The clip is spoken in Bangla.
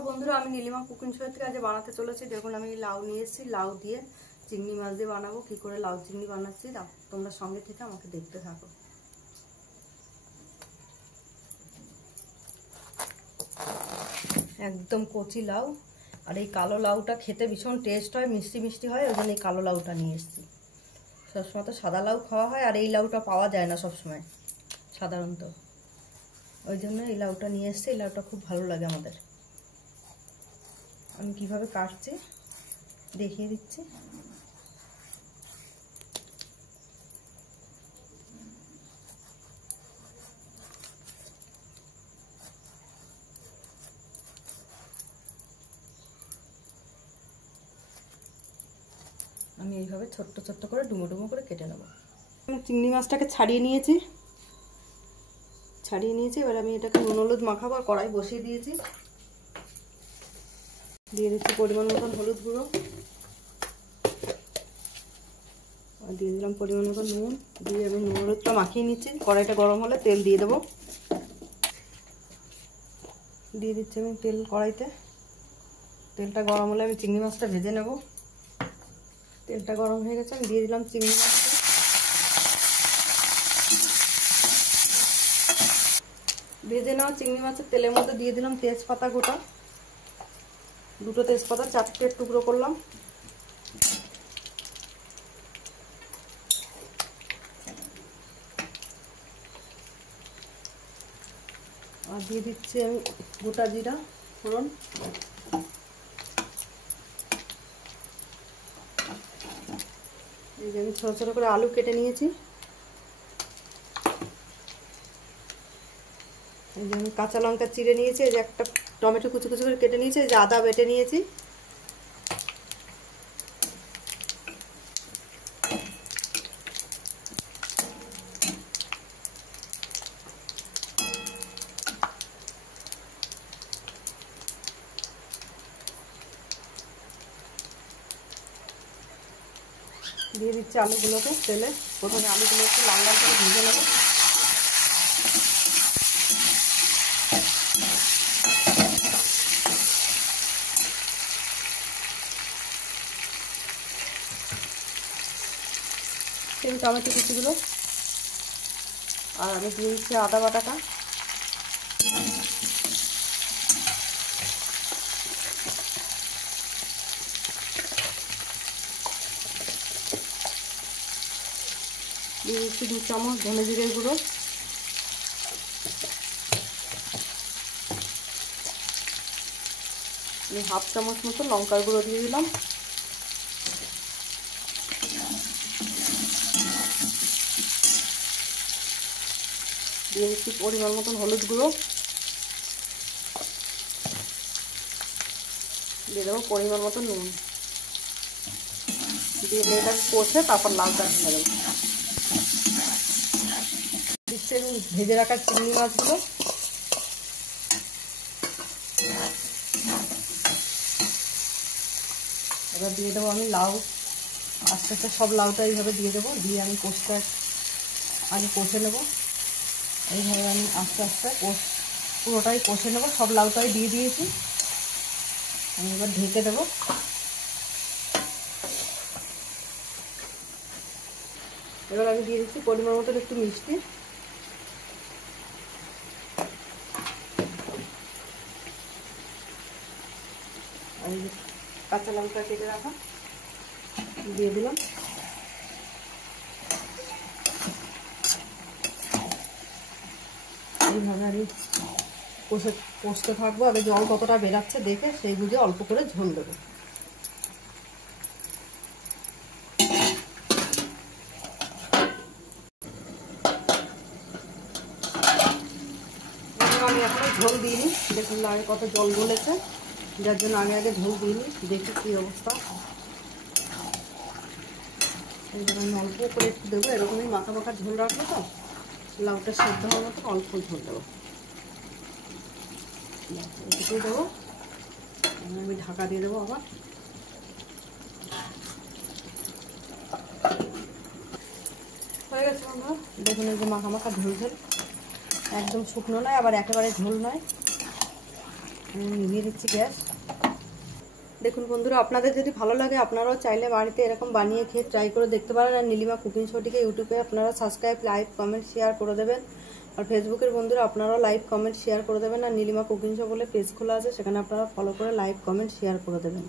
নমস্কার বন্ধুরা, আমি নীলিমা কুকিং শো থেকে আজ বানাতে চলেছি। দেখুন আমি লাউ নিয়ে এসেছি, লাউ দিয়ে চিংড়ি মাছ দিয়ে বানাবো। কি করে লাউ চিংড়ি বানাচ্ছি তোমরা সঙ্গে থেকে আমাকে দেখতে থাকো। একদম কচি লাউ, আর এই কালো লাউটা খেতে ভীষণ টেস্ট হয়, মিষ্টি মিষ্টি হয়, ওই জন্য এই কালো লাউটা নিয়ে এসেছি। সবসময় তো সাদা লাউ খাওয়া হয়, আর এই লাউটা পাওয়া যায় না সবসময় সাধারণত, ওই জন্য এই লাউটা নিয়ে এসেছি। এই লাউটা খুব ভালো লাগে আমাদের। আমি কিভাবে কাটছি দেখিয়ে দিচ্ছি। আমি এইভাবে ছোট্ট ছোট্ট করে ডুমো ডুমো করে কেটে নেব। আমি চিংড়ি মাছটাকে ছাড়িয়ে নিয়েছি। এবার আমি এটাকে নুন হলুদ মাখাবো। আর কড়াই বসিয়ে দিয়েছি, দিয়ে দিচ্ছি পরিমাণ মতন হলুদ গুঁড়ো, আর দিয়ে দিলাম পরিমাণ মতন নুন। দিয়ে আমি নুন হলুদটা মাখিয়ে নিচ্ছি। কড়াইটা গরম হলে তেল দিয়ে দেবো। দিয়ে দিচ্ছি আমি তেল কড়াইতে। তেলটা গরম হলে আমি চিংড়ি মাছটা ভেজে নেব। তেলটা গরম হয়ে গেছে, আমি দিয়ে দিলাম চিংড়ি মাছটা। ভেজে নেওয়া চিংড়ি মাছের তেলের মধ্যে দিয়ে দিলাম তেজপাতা গোটা, দুটো তেজপাতা 4টে টুকরো করলাম। আর দিয়ে দিচ্ছি আমি গোটা জিরা ফোড়ন। এই যে আমি ছোটো ছোটো করে আলু কেটে নিয়েছি। এই যে আমি কাঁচা লঙ্কা চিড়ে নিয়েছি। এই যে একটা টমেটো কুচি কুচি করে কেটে নিয়েছি। এই যে আদা বেটে নিয়েছি। দিয়ে দিচ্ছি আলুগুলোকে তেলে। প্রথমে আলুগুলো একটু লাল লাল করে ভেজে নেব। এই টমেটো কুচিগুলো, আর আমি দিয়ে দিচ্ছি আদা বাটাটা। দিয়ে দিচ্ছি 2 চামচ ধনে জিরের গুঁড়ো। আমি 1/2 চামচ মতো লঙ্কার গুঁড়ো দিয়ে দিলাম। দিয়ে দিচ্ছি পরিমাণ মতন হলুদ গুঁড়ো। দিয়ে দেবো পরিমাণ মতো নুন। দিয়ে এটাকে কষে তারপর লাউটা ঢেলে দেবো। দিচ্ছি আমি ভেজে রাখা চিংড়ি মাছগুলো। এবার দিয়ে দেবো আমি লাউ। আস্তে আস্তে সব লাউটা এইভাবে দিয়ে দেবো। দিয়ে আমি আগে কষে নেবো। এইভাবে আমি আস্তে আস্তে পুরোটাই কষে নেবো। সব লাউটাই দিয়ে দিয়েছি। আমি এবার ঢেকে দেবো। এবার আমি দিয়ে দিচ্ছি পরিমাণ মতন একটু মিষ্টি। আর কাঁচা লঙ্কা কেটে রাখা দিয়ে দিলাম। এইভাবে আমি কষতে থাকবো। আগে জল কতটা বেরাচ্ছে দেখে সেই বুঝে অল্প করে ঝোল দেবো। আমি এখনো ঝোল দিইনি। দেখুন আগে কত জল গলেছে, যার জন্য আগে ঝোল দিইনি। দেখি কী অবস্থা। আমি অল্প করে একটু দেবো। এরকমই মাখা মাখা ঝোল রাখবো তো, লাউটা সেদ্ধ হওয়ার মতো অল্প ঝোল দেবো। এটুকুই দেবো। আমি ঢাকা দিয়ে দেবো আবার। হয়ে গেছে বন্ধুরা। দেখুন এই যে মাখা মাখা ঝোল একদম শুকনো নয়, আবার একেবারে ঝোল নয়, নিভিয়ে দিচ্ছি গ্যাস। দেখুন বন্ধুরা, আপনাদের যদি ভালো লাগে আপনারাও চাইলে বাড়িতে এরকম বানিয়ে খেয়ে ট্রাই করে দেখতে পারেন। আর নীলিমা কুকিং শোটিকে ইউটিউবে আপনারা সাবস্ক্রাইব, লাইক, কমেন্ট, শেয়ার করে দেবেন। আর ফেসবুকের বন্ধুরা আপনারাও লাইক, কমেন্ট, শেয়ার করে দেবেন। আর নীলিমা কুকিং শো বলে পেজ খোলা আছে, সেখানে আপনারা ফলো করে লাইক, কমেন্ট, শেয়ার করে দেবেন।